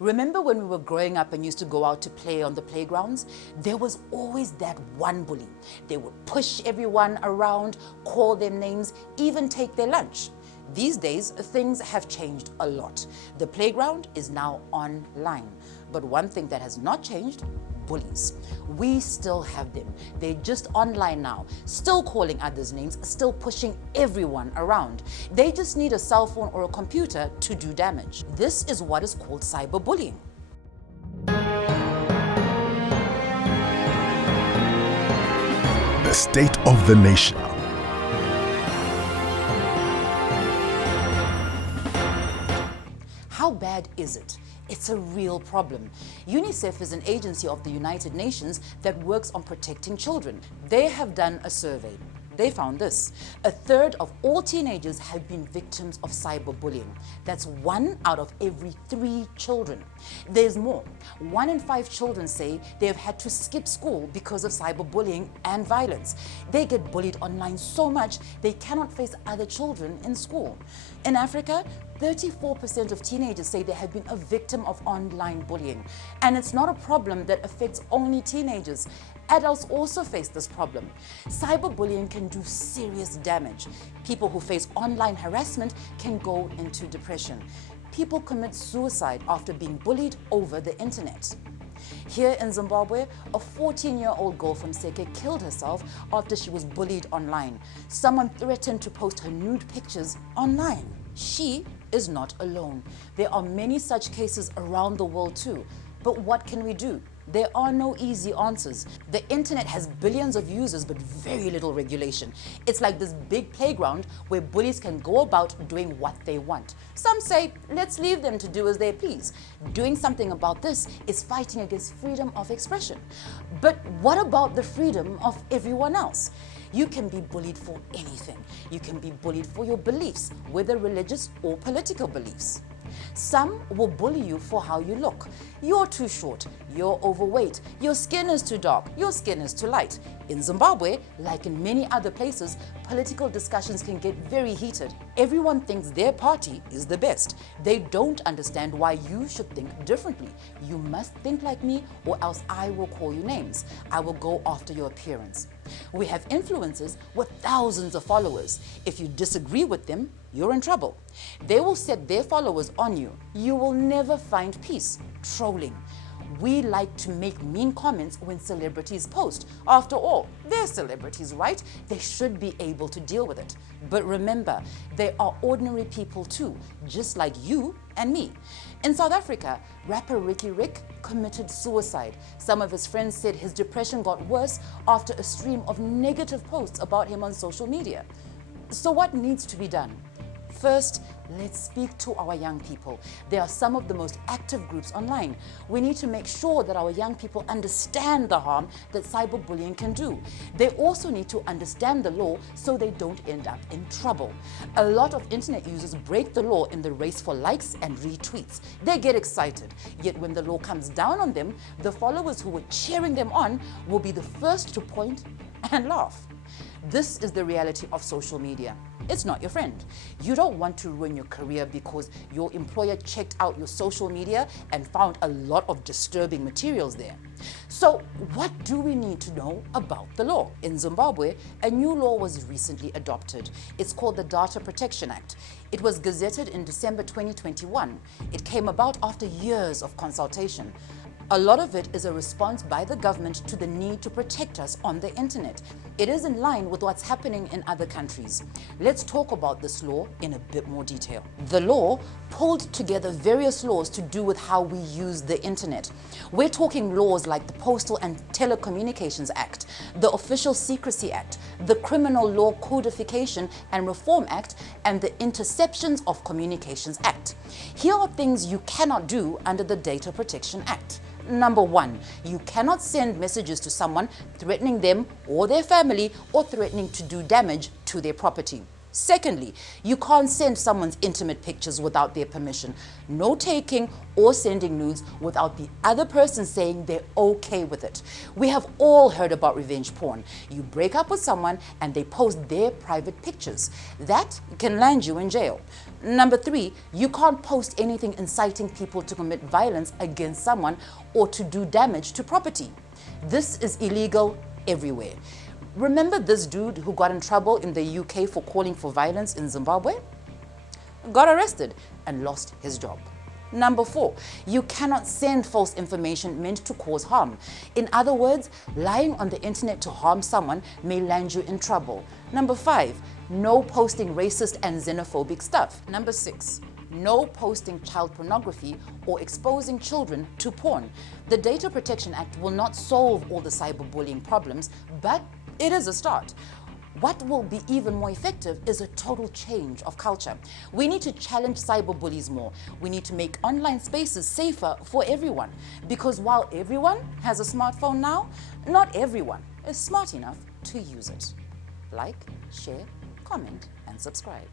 Remember when we were growing up and used to go out to play on the playgrounds? There was always that one bully. They would push everyone around, call them names, even take their lunch. These days, things have changed a lot. The playground is now online. But one thing that has not changed: bullies. We still have them. They're just online now, still calling others names, still pushing everyone around. They just need a cell phone or a computer to do damage. This is what is called cyberbullying. The state of the nation. How bad is it? It's a real problem. UNICEF is an agency of the United Nations that works on protecting children. They have done a survey. They found this: 1/3 of all teenagers have been victims of cyberbullying. That's 1 out of every 3 children. There's more. 1 in 5 children say they have had to skip school because of cyberbullying and violence. They get bullied online so much they cannot face other children in school. In Africa, 34% of teenagers say they have been a victim of online bullying. And it's not a problem that affects only teenagers. Adults also face this problem. Cyberbullying can do serious damage. People who face online harassment can go into depression. People commit suicide after being bullied over the internet. Here in Zimbabwe, a 14-year-old girl from Seke killed herself after she was bullied online. Someone threatened to post her nude pictures online. She is not alone. There are many such cases around the world too. But what can we do? There are no easy answers. The internet has billions of users but very little regulation. It's like this big playground where bullies can go about doing what they want. Some say, let's leave them to do as they please. Doing something about this is fighting against freedom of expression. But what about the freedom of everyone else? You can be bullied for anything. You can be bullied for your beliefs, whether religious or political beliefs. Some will bully you for how you look. You're too short, you're overweight, your skin is too dark, your skin is too light. In Zimbabwe, like in many other places, political discussions can get very heated. Everyone thinks their party is the best. They don't understand why you should think differently. You must think like me or else I will call you names. I will go after your appearance. We have influencers with thousands of followers. If you disagree with them, you're in trouble. They will set their followers on you. You will never find peace. Trolling. We like to make mean comments when celebrities post. After all, they're celebrities, right? They should be able to deal with it. But remember, they are ordinary people too, just like you and me. In South Africa, rapper Ricky Rick committed suicide. Some of his friends said his depression got worse after a stream of negative posts about him on social media. So what needs to be done? First, let's speak to our young people. They are some of the most active groups online. We need to make sure that our young people understand the harm that cyberbullying can do. They also need to understand the law so they don't end up in trouble. A lot of internet users break the law in the race for likes and retweets. They get excited, yet when the law comes down on them, the followers who were cheering them on will be the first to point and laugh. This is the reality of social media. It's not your friend. You don't want to ruin your career because your employer checked out your social media and found a lot of disturbing materials there. So what do we need to know about the law? In Zimbabwe, a new law was recently adopted. It's called the Data Protection Act. It was gazetted in December 2021. It came about after years of consultation. A lot of it is a response by the government to the need to protect us on the internet. It is in line with what's happening in other countries. Let's talk about this law in a bit more detail. The law pulled together various laws to do with how we use the internet. We're talking laws like the Postal and Telecommunications Act, the Official Secrecy Act, the Criminal Law Codification and Reform Act, and the Interceptions of Communications Act. Here are things you cannot do under the Data Protection Act. Number 1, you cannot send messages to someone threatening them or their family or threatening to do damage to their property. Secondly, you can't send someone's intimate pictures without their permission. No taking or sending nudes without the other person saying they're okay with it. We have all heard about revenge porn. You break up with someone and they post their private pictures. That can land you in jail. Number 3, you can't post anything inciting people to commit violence against someone or to do damage to property. This is illegal everywhere. Remember this dude who got in trouble in the UK for calling for violence in Zimbabwe? Got arrested and lost his job. Number 4, you cannot send false information meant to cause harm. In other words, lying on the internet to harm someone may land you in trouble. Number 5, no posting racist and xenophobic stuff. Number 6, no posting child pornography or exposing children to porn. The Data Protection Act will not solve all the cyberbullying problems, but it is a start. What will be even more effective is a total change of culture. We need to challenge cyberbullies more. We need to make online spaces safer for everyone. Because while everyone has a smartphone now, not everyone is smart enough to use it. Like, share, comment, and subscribe.